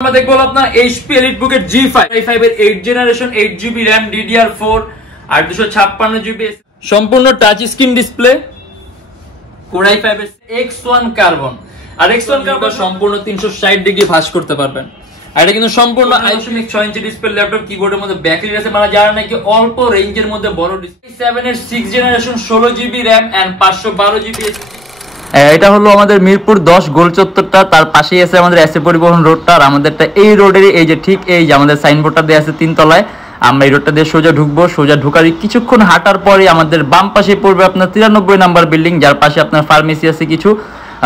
আমরা দেখবো আপনার HP EliteBook এর G5 এর 8 জেনারেশন 8GB RAM DDR4 আর 256GB সম্পূর্ণ touch screen display Core i5 এর X1 কার্বন আর X1 কার্বন সম্পূর্ণ 360 ডিগ্রি ভাঁজ করতে পারবেন। আর এটা কিন্তু সম্পূর্ণ 6 ইঞ্চি ডিসপ্লে ল্যাপটপ, কিবোর্ডের মধ্যে ব্যাকলাইট আছে, মানে যারা নাকি অল্প রেঞ্জের মধ্যে বড় ডিসপ্লে 7 এর 6 generation 16GB RAM and 512GB। এটা হলো আমাদের মিরপুর 10 গোল চত্বরটা, তার পাশেই আছে আমাদের এসএ পরিবহন রোডটা। আর আমাদেরটা এই রোডেরই এই যে ঠিক এই যে আমাদের সাইনবোর্ডটা দেয়া আছে 3 তলায়। আমরা এই রোডটা দিয়ে সোজা ঢুকবো, সোজা ঢুকারই কিছুক্ষণ হাঁটার পরে আমাদের বাম পাশে পড়বে আপনার 93 নাম্বার বিল্ডিং, যার পাশে আপনার ফার্মেসি আছে কিছু,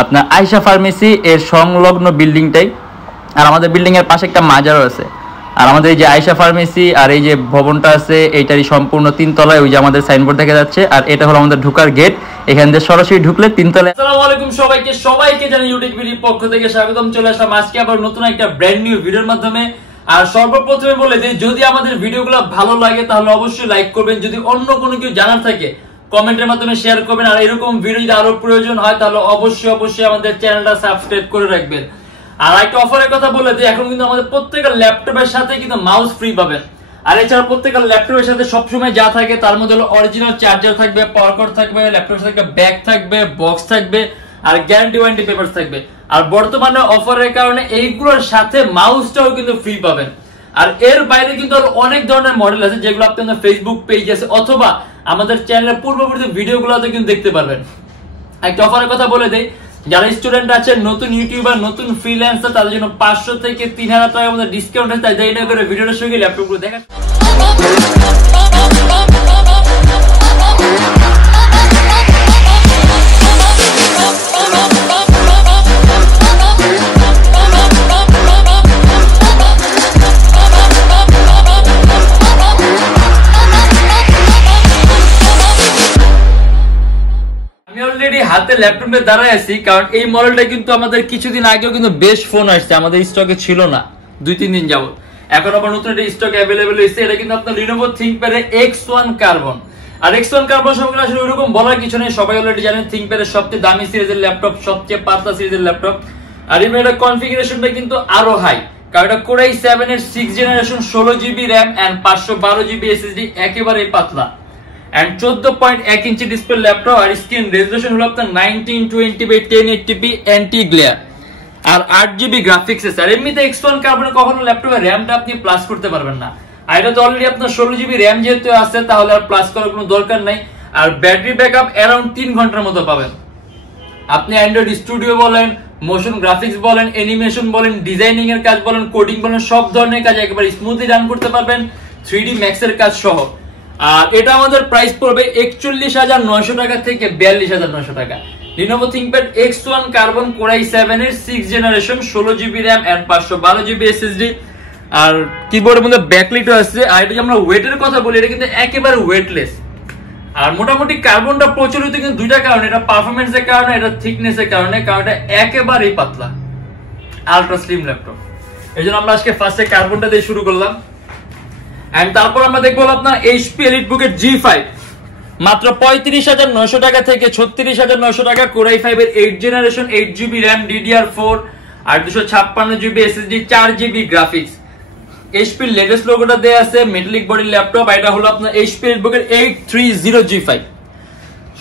আপনার আয়শা ফার্মেসি এর সংলগ্ন বিল্ডিংটাই। আর আমাদের বিল্ডিং এর পাশে একটা মাজারও আছে। আর আমাদের এই যে আয়শা ফার্মেসি আর এই যে ভবনটা আছে এইটারই সম্পূর্ণ 3 তলায়, ওই যে আমাদের সাইনবোর্ড দেখা যাচ্ছে। আর এটা হলো আমাদের ঢোকার গেট, এখান থেকে সরাসরি ঢুকলে 3 তলায়। আসসালামু আলাইকুম সবাইকে জানাই YoutechBD পক্ষ থেকে স্বাগতম। চলে আসলাম আজকে আবার নতুন একটা ব্র্যান্ড নিউ ভিডিওর মাধ্যমে। আর সর্বপ্রথমে বলে যে যদি আমাদের ভিডিওগুলো ভালো লাগে তাহলে অবশ্যই লাইক করবেন, যদি অন্য কোনো কিছু জানার থাকে কমেন্টের মাধ্যমে শেয়ার করবেন। আর এরকম ভিডিও যদি আরো প্রয়োজন হয় তাহলে অবশ্যই আমাদের চ্যানেলটা সাবস্ক্রাইব করে রাখবেন। আর একটা অফারের কথা বলে যে এখন কিন্তু আমাদের প্রত্যেকটা ল্যাপটপের সাথে কিন্তু মাউস ফ্রি পাবেন। আর এছাড়া প্রত্যেকটা ল্যাপটপের সাথে সবসময় যা থাকে তার মধ্যে হলো অরিজিনাল চার্জার থাকবে, পাওয়ার কর্ড থাকবে, ল্যাপটপের সাথে একটা ব্যাগ থাকবে, বক্স থাকবে আর গ্যারান্টি ওয়ারেন্টি পেপারস থাকবে। আর বর্তমানে অফারের কারণে এইগুলোর সাথে মাউসটাও কিন্তু ফ্রি পাবেন। আর এর বাইরে কিন্তু অনেক ধরনের মডেল আছে যেগুলো আপনাদের ফেসবুক পেজ আছে অথবা আমাদের চ্যানেলের পূর্ববর্তী ভিডিওগুলোতে কিন্তু দেখতে পারবেন। একটা অফারের কথা বলে দেই, যারা স্টুডেন্ট আছে, নতুন ইউটিউবার, নতুন ফ্রিল্যান্সার, তাদের জন্য 500 থেকে 3000 টাকার মধ্যে ডিসকাউন্ট আছে। তাই দেরি না করে ভিডিওটার সঙ্গে ল্যাপটপগুলো দেখা। হাতে ল্যাপটপে দাঁড়ায় আছি কারণ এই মডেলটা কিন্তু আমাদের কিছুদিন আগেও কিন্তু বেশ ফোন আসছে, আমাদের স্টকে ছিল না 2-3 দিন যাবত, এখন আবার নতুন একটা স্টক অ্যাভেলেবল হয়েছে। এটা কিন্তু আপনার Lenovo ThinkPad এর X1 কার্বন। আর X1 কার্বন সম্পর্কে আসলে ওরকম বলার কিছু নেই, সবাই অলরেডি জানেন ThinkPad এর সবচেয়ে দামি সিরিজের ল্যাপটপ, সবচেয়ে পাতলা সিরিজের ল্যাপটপ। আর এর কনফিগারেশনটা কিন্তু আরো হাই, কারণ এটা Core i7 এর 6 generation 16GB RAM and 512GB SSD, একেবারে পাতলা and 14.1 ইঞ্চি ডিসপ্লে ল্যাপটপ। আর স্ক্রিন রেজোলিউশন হলো আপনার 1920x1080p অ্যান্টি গ্লেয়ার আর 8GB গ্রাফিক্স আছে। আর এমনিতে X1 কার্বনে কখনো ল্যাপটপে র‍্যামটা আপনি প্লাস করতে পারবেন না, আর এটা তো অলরেডি আপনার 16GB র‍্যাম যেহেতু আছে তাহলে আর প্লাস করার কোনো দরকার নাই। আর ব্যাটারি ব্যাকআপ अराउंड 3 ঘন্টার মতো পাবেন। আপনি অ্যান্ড্রয়েড স্টুডিও বলেন, মোশন গ্রাফিক্স বলেন, অ্যানিমেশন বলেন, ডিজাইনিং এর কাজ বলেন, কোডিং বলেন, সব ধরনের কাজ একেবারে স্মুথলি রান করতে পারবেন 3D Max এর কাজ সহ। আর এটা আমাদের প্রাইস পড়বে 41,900 টাকা থেকে 42,900 টাকা। Lenovo ThinkPad X1 carbon Core i7 এর 6 generation 16GB RAM and 512GB SSD। আর কিবোর্ডের মধ্যে ব্যাকলাইটও আছে। আর এটা আমরা ওয়েটের কথা বলি, এটা কিন্তু একেবারে ওয়েটলেস। আর মোটামুটি কার্বনটা প্রচলিত কিন্তু দুইটা কারণে, এটা পারফরম্যান্সের কারণে, এটা থিকনেসের কারণে, কারণ এটা একেবারেই পাতলা আলট্রা স্লিম ল্যাপটপ। এইজন্য আমরা আজকে ফার্স্টে কার্বনটা দিয়ে শুরু করলাম। এন্ড তারপর আমরা দেখবো আপনার HP EliteBook এর G5 মাত্র 35,900 টাকা থেকে 36,900 টাকা। Core i5 এর 8 জেনারেশন 8GB RAM DDR4 আর 256GB SSD 4GB graphics. HP latest লোগোটা দেয়া আছে, মেটালিক বডি ল্যাপটপ। এটা হলো আপনার HP EliteBook এর 830G5,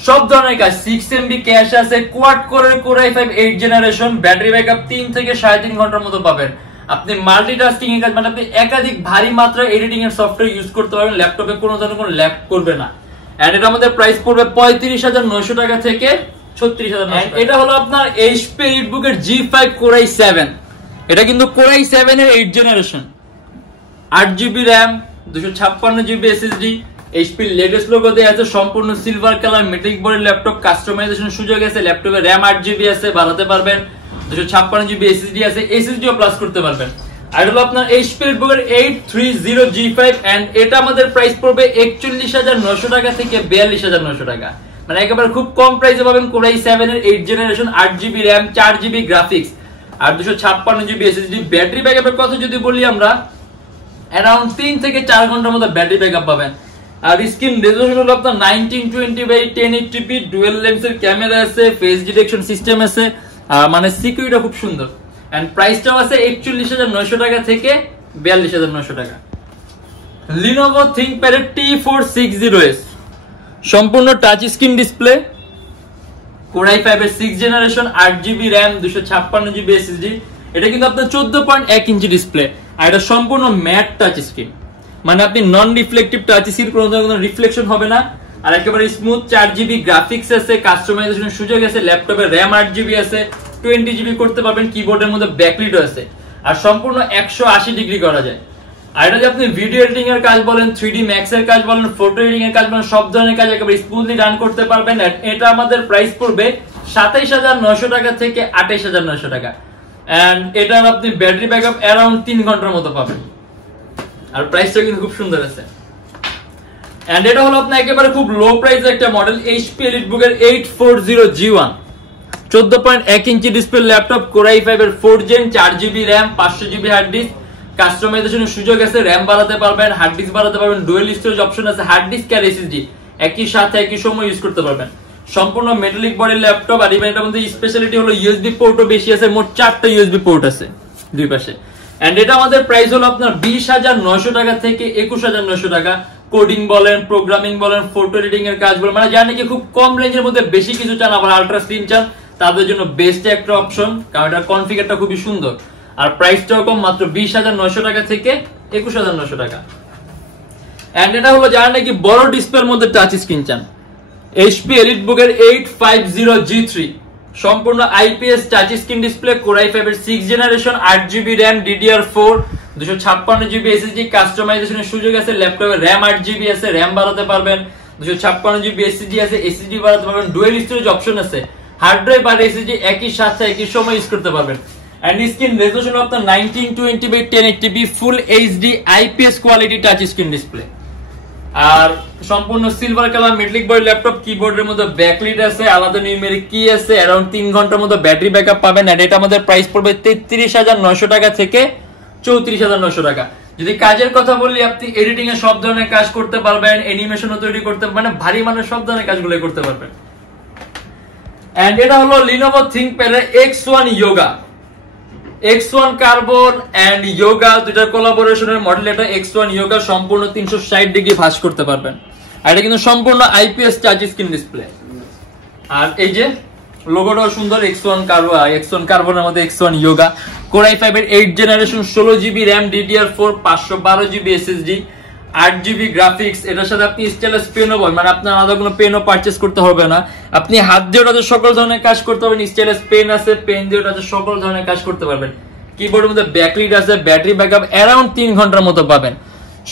সব ধরনের কাজ, 6MB ক্যাশ আছে, কোয়াড কোরের Core i5 8 generation, battery backup 3 থেকে 3.5 ঘন্টার মতো পাবেন। আপনি মাল্টিটাস্কিং এর কাজ, মানে আপনি একাধিক ভারী মাত্রায় এডিটিং এর সফটওয়্যার ইউজ করতে পারবেন, ল্যাপটপে কোনো ধরনের কোনো ল্যাগ করবে না। এন্ড এটা আমাদের প্রাইস পড়বে 35,900 টাকা থেকে 36,900 টাকা। এটা হলো আপনার HP EliteBook এর G5 Core i7। এটা কিন্তু Core i7 এর 8 generation, 8GB RAM 256GB SSD। HP latest logo দেয়া আছে, সম্পূর্ণ silver colour metallic body laptop, customisation সুযোগ আছে, ল্যাপটপে RAM 8GB আছে, বাড়াতে পারবেন, 256GB SSD আছে, SSDও প্লাস করতে পারবেন। আর হলো আপনার HP EliteBook এর 830G5 এন্ড এটা আমাদের প্রাইস পড়বে 41,900 টাকা থেকে 42,900 টাকা, মানে একেবারে খুব কম প্রাইসে পাবেন Core i7 এর 8 generation 8GB RAM 4GB graphics আর 256GB SSD। ব্যাটারি ব্যাকআপের কথা যদি বলি আমরা, अराउंड 3 থেকে 4 ঘন্টার মতো ব্যাটারি ব্যাকআপ পাবেন। আর স্ক্রিন রেজোলিউশন হলো আপনার 1920x1080p, ডুয়াল লেন্সের ক্যামেরা আছে, ফেস ডিটেকশন সিস্টেম আছে, মানে সিকিউরিটি খুব সুন্দর। এন্ড প্রাইসটাও আছে 41,900 টাকা থেকে 42,900 টাকা। Lenovo ThinkPad T460S সম্পূর্ণ touch screen display, Core i5 এর 6th generation, 8GB RAM, 256GB SSD। এটা কিন্তু আপনার 14.1 ইঞ্চি ডিসপ্লে, আর এটা সম্পূর্ণ ম্যাট টাচ স্ক্রিন, মানে আপনি নন রিফ্লেকটিভ টাচ স্ক্রিন, কোনো রিফ্লেকশন হবে না, আর একেবারে স্মুথ। 4GB গ্রাফিক্স আছে, কাস্টমাইজেশনের সুযোগ আছে, ল্যাপটপে RAM 8GB আছে, 20GB করতে পারবেন, কিবোর্ডের মধ্যে ব্যাকলিটও আছে, আর সম্পূর্ণ 180 ডিগ্রি করা যায়। আর এটা যে আপনি ভিডিও এডিটিং এর কাজ বলেন, 3D Max এর কাজ বলেন, ফটো এডিটিং এর কাজ বলেন, সব ধরনের কাজ একেবারে স্মুথলি রান করতে পারবেন। এটা আমাদের প্রাইস পড়বে 27,900 টাকা থেকে 28,900 টাকা। এন্ড এটার আপনি ব্যাটারি ব্যাকআপ অ্যারাউন্ড 3 ঘন্টার মতো পাবেন, আর প্রাইসটা কিন্তু খুব সুন্দর আছে। এন্ড এটা হলো আপনার একেবারে খুব লো প্রাইসের একটা মডেল, HP EliteBook এর 840G1, 14.1 inch display laptop, Core i5 এর 4th Gen, 4GB RAM, 500GB hard disk, কাস্টমাইজেশনের সুযোগ আছে, RAM বাড়াতে পারবেন, হার্ড ডিস্ক বাড়াতে পারবেন, ডুয়াল স্টোরেজ অপশন আছে, হার্ড ডিস্ক আর SSD একই সাথে একই সময় ইউজ করতে পারবেন। সম্পূর্ণ মেটালিক বডি ল্যাপটপ, আর এটার মধ্যে স্পেশালিটি হলো USB পোর্টও বেশি আছে, মোট 4টা USB পোর্ট আছে দুই পাশে। এন্ড এটা আমাদের প্রাইস হলো আপনার 20,900 টাকা থেকে 21,900 টাকা। কোডিং বলেন, প্রোগ্রামিং বলেন, ফটো এডিটিং এর কাজ বলেন, মানে যারা নাকি খুব কম রেঞ্জের মধ্যে বেশি কিছু চান, আবার আলট্রা স্লিম চান, তাদের জন্য বেস্ট একটা অপশন, কারণ এটার কনফিগারটা খুবই সুন্দর, আর প্রাইসটাও কম, মাত্র 20,900 টাকা থেকে 21,900 টাকা। এন্ড এটা হলো যারা নাকি বড় ডিসপ্লের মধ্যে টাচ স্ক্রিন চান, HP EliteBook এর 850G3 সম্পূর্ণ IPS touch screen display, Core i5 এর 6th generation, 8GB RAM, DDR4, 256GB SSD, কাস্টমাইজেশনের সুযোগ আছে, ল্যাপটপে RAM 8GB আছে, RAM বাড়াতে পারবেন, 256GB SSD আছে, SSD বাড়াতে পারবেন, ডুয়াল স্টোরেজ অপশন আছে, হার্ড ড্রাইভ আর SSD একই সাথে একই সময় ইউজ করতে পারবেন। এন্ড স্ক্রিন রেজোলিউশন আপনার 1920x1080p full HD IPS quality touch screen display, আর সম্পূর্ণ silver colour metallic body laptop, কিবোর্ডের মধ্যে ব্যাকলিট আছে, আলাদা নিউমেরিক কি আছে, अराउंड 3 ঘন্টার মতো ব্যাটারি ব্যাকআপ পাবেন। আর এটা আমাদের প্রাইস পড়বে 33,900 টাকা থেকে 34,900 টাকা। যদি কাজের কথা বলি, আপনি এডিটিং এ সব ধরনের কাজ করতে পারবেন, অ্যানিমেশনও তৈরি করতে পারবেন, মানে ভারী মানের সব ধরনের কাজগুলো করতে পারবেন। এন্ড এটা হলো Lenovo ThinkPad এর X1 Yoga, X1 carbon and yoga দুটার কোলাবোরেশনের মডেল। এটা X1 যোগা সম্পূর্ণ 360 ডিগ্রি ভাঁজ করতে পারবেন, আর এটা কিন্তু সম্পূর্ণ IPS টাচ স্ক্রিন ডিসপ্লে, আর এই যে লোগোটাও সুন্দর, X1 কার্বনের মধ্যে X1 যোগা, Core i5 এর 8th generation, 16GB RAM, DDR4, 512GB SSD, 8GB graphics. এটার সাথে আপনি স্টাইলাস পেনও পাবেন, মানে আপনার আলাদা কোনো পেনও পারচেজ করতে হবে না, আপনি হাত দিয়ে ওটাতে সকল ধরনের কাজ করতে পারবেন। স্টাইলাস পেন আছে, পেন দিয়ে ওটাতে সকল ধরনের কাজ করতে পারবেন। কিবোর্ডের মধ্যে ব্যাকলিট আছে, ব্যাটারি ব্যাকআপ অ্যারাউন্ড 3 ঘন্টার মতো পাবেন,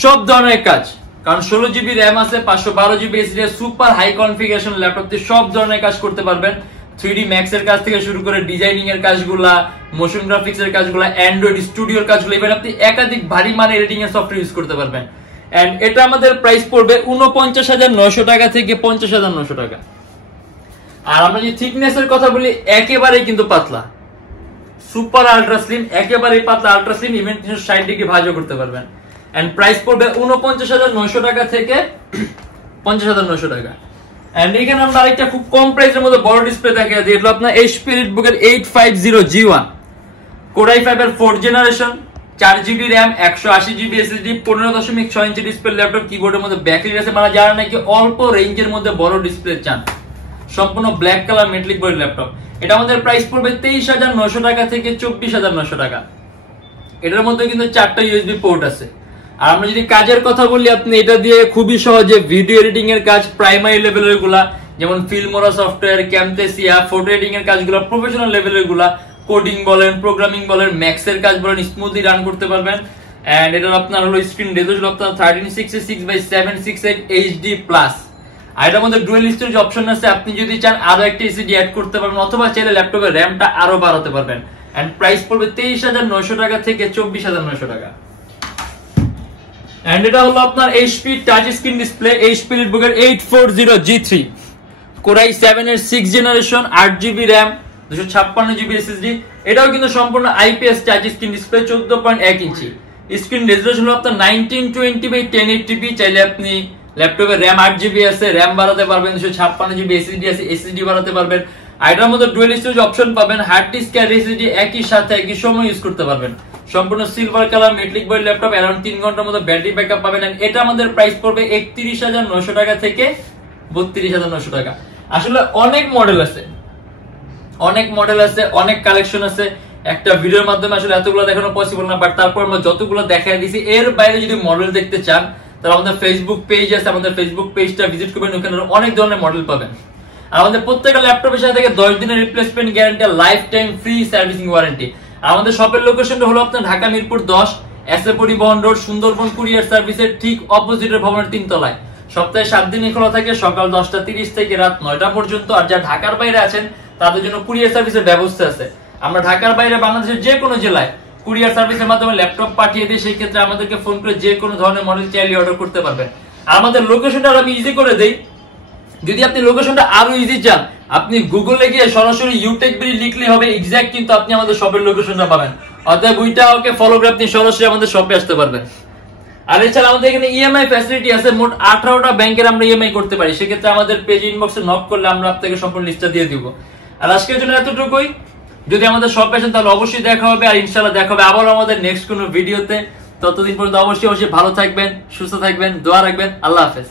সব ধরনের কাজ, কারণ 16GB RAM আছে, 512GB SSD, super high configuration laptop দিয়ে সব ধরনের কাজ করতে পারবেন। 3D Max এর কাজ থেকে শুরু করে ডিজাইনিং এর কাজগুলা, মোশন গ্রাফিক্স এর কাজগুলা, অ্যান্ড্রয়েড স্টুডিওর কাজগুলো, এবার আপনি একাধিক ভারী মানের এডিটিং এর সফটওয়্যার ইউজ করতে পারবেন। এন্ড এটা আমাদের প্রাইস পড়বে 49,900 টাকা থেকে 50,900 টাকা। আর আমরা যদি থিকনেস এর কথা বলি, একেবারেই কিন্তু পাতলা, সুপার আলট্রা স্লিম, একেবারেই পাতলা আলট্রা স্লিম, ইভেন 360 ডিগ্রি ভাঁজও করতে পারবেন। এন্ড প্রাইস পড়বে 49,900 টাকা থেকে 50,900 টাকা। এন্ড এখানে আমরা আরেকটা খুব কম প্রাইসের মধ্যে বড় ডিসপ্লে দেখা যায়, যেটা আপনার HP EliteBook এর 850G1, Core i5 এর 4th generation, 4GB RAM, 180GB SSD, 15.6 ইঞ্চি ডিসপ্লে ল্যাপটপ, কিবোর্ডের মধ্যে ব্যাকলিট আছে, মানে যারা নাকি অল্প রেঞ্জের মধ্যে বড় ডিসপ্লে চান, সম্পূর্ণ black colour metallic body laptop. এটা আমাদের প্রাইস পড়বে 23,900 টাকা থেকে 24,900 টাকা। এটার মধ্যে কিন্তু 4টা USB পোর্ট আছে। আর আমরা যদি কাজের কথা বলি, আপনি এটা দিয়ে খুবই সহজে ভিডিও এডিটিং এর কাজ, প্রাইমারি লেভেলের গুলা যেমন ফিল্মোরা সফটওয়্যার, ক্যামটেসিয়া, ফটো এডিটিং এর কাজগুলো, প্রফেশনাল লেভেলের গুলা, কোডিং বলেন, প্রোগ্রামিং বলেন, ম্যাক্স এর কাজ বলেন, স্মুথলি রান করতে পারবেন। এন্ড এটা আপনার হলো স্ক্রিন রেজোলিউশন আপনার 1366x768 HD+। আর এটার মধ্যে ডুয়াল স্টোরেজ অপশন আছে, আপনি যদি চান আরো একটা SSD অ্যাড করতে পারবেন, অথবা চাইলে ল্যাপটপের র‍্যামটা আরো বাড়াতে পারবেন। এন্ড প্রাইস পড়বে 23,900 টাকা থেকে 24,900 টাকা। এন্ড এটা হলো আপনার HP touch screen display, HP EliteBook এর 840G3, Core i7 এর 6th generation, 8GB RAM, 256GB SSD। এটাও কিন্তু সম্পূর্ণ IPS টাচ স্ক্রিন ডিসপ্লে, 14.1 ইঞ্চি। স্ক্রিন রেজোলিউশন হলো আপনার 1920x1080p। চাইলে আপনি ল্যাপটপে RAM 8GB আছে, RAM বাড়াতে পারবেন, 256GB SSD আছে, SSD বাড়াতে পারবেন। এটার মধ্যে ডুয়াল স্টোরেজ অপশন পাবেন, হার্ড ডিস্ক আর এসএসডি একই সাথে একই সময় ইউজ করতে পারবেন। সম্পূর্ণ silver colour metallic body laptop, around 3 ঘন্টার মতো ব্যাটারি ব্যাকআপ পাবেন। এটা আমাদের প্রাইস পড়বে 31900 টাকা থেকে 32900 টাকা। আসলে অনেক মডেল আছে, অনেক কালেকশন আছে, একটা ভিডিওর মাধ্যমে আসলে এতগুলো দেখানো পসিবল না, বাট তারপর আমরা যতগুলো দেখাই দিছি। এর বাইরে যদি মডেল দেখতে চান তাহলে আমাদের ফেসবুক পেজ আছে, আমাদের ফেসবুক পেজটা ভিজিট করবেন, ওখানে অনেক ধরনের মডেল পাবেন। আর আমাদের প্রত্যেকটা ল্যাপটপের সাথে থাকে 10 দিনের replacement guarantee, life time free servicing warranty. আমাদের শপের লোকেশনটা হলো আপনার ঢাকা মিরপুর 10 এসএ পরিবহন রোড, সুন্দরবন কুরিয়ার সার্ভিসের ঠিক অপোজিটের ভবনের 3 তলায়। সপ্তাহে 7 দিনই খোলা থাকে, সকাল 10টা 30 থেকে রাত 9টা পর্যন্ত। আর যারা ঢাকার বাইরে আছেন তাদের জন্য কুরিয়ার সার্ভিসের ব্যবস্থা আছে। আমরা ঢাকার বাইরে বাংলাদেশের যে কোনো জেলায় কুরিয়ার সার্ভিসের মাধ্যমে ল্যাপটপ পাঠিয়ে দিই, সেই ক্ষেত্রে আমাদেরকে ফোন করে যে কোনো ধরনের মডেল চাইলে অর্ডার করতে পারবেন। আমাদের লোকেশনটা আমি ইজি করে দেই, যদি আপনি লোকেশনটা আরো ইজি চান আপনি গুগলে গিয়ে সরাসরি YoutechBD লিখলে হবে, এক্সাক্ট কিন্তু আপনি আমাদের শপের লোকেশনটা পাবেন। অতএব ওইটা ওকে ফলো করে আপনি সরাসরি আমাদের শপে আসতে পারবেন। আর এছাড়া আমাদের এখানে ইএমআই ফ্যাসিলিটি আছে, মোট 18টা ব্যাংকের আমরা ইএমআই করতে পারি। সেক্ষেত্রে আমাদের পেজ ইনবক্সে নক করলে আমরা আপনাকে সম্পূর্ণ লিস্টটা দিয়ে দিব। আর আজকের জন্য এতটুকুই, যদি আমাদের শপে আসেন তাহলে অবশ্যই দেখা হবে, আর ইনশাআল্লাহ দেখা হবে আবার আমাদের নেক্সট কোনো ভিডিওতে। ততদিন পর্যন্ত অবশ্যই ভালো থাকবেন, সুস্থ থাকবেন, দোয়া রাখবেন। আল্লাহ হাফেজ।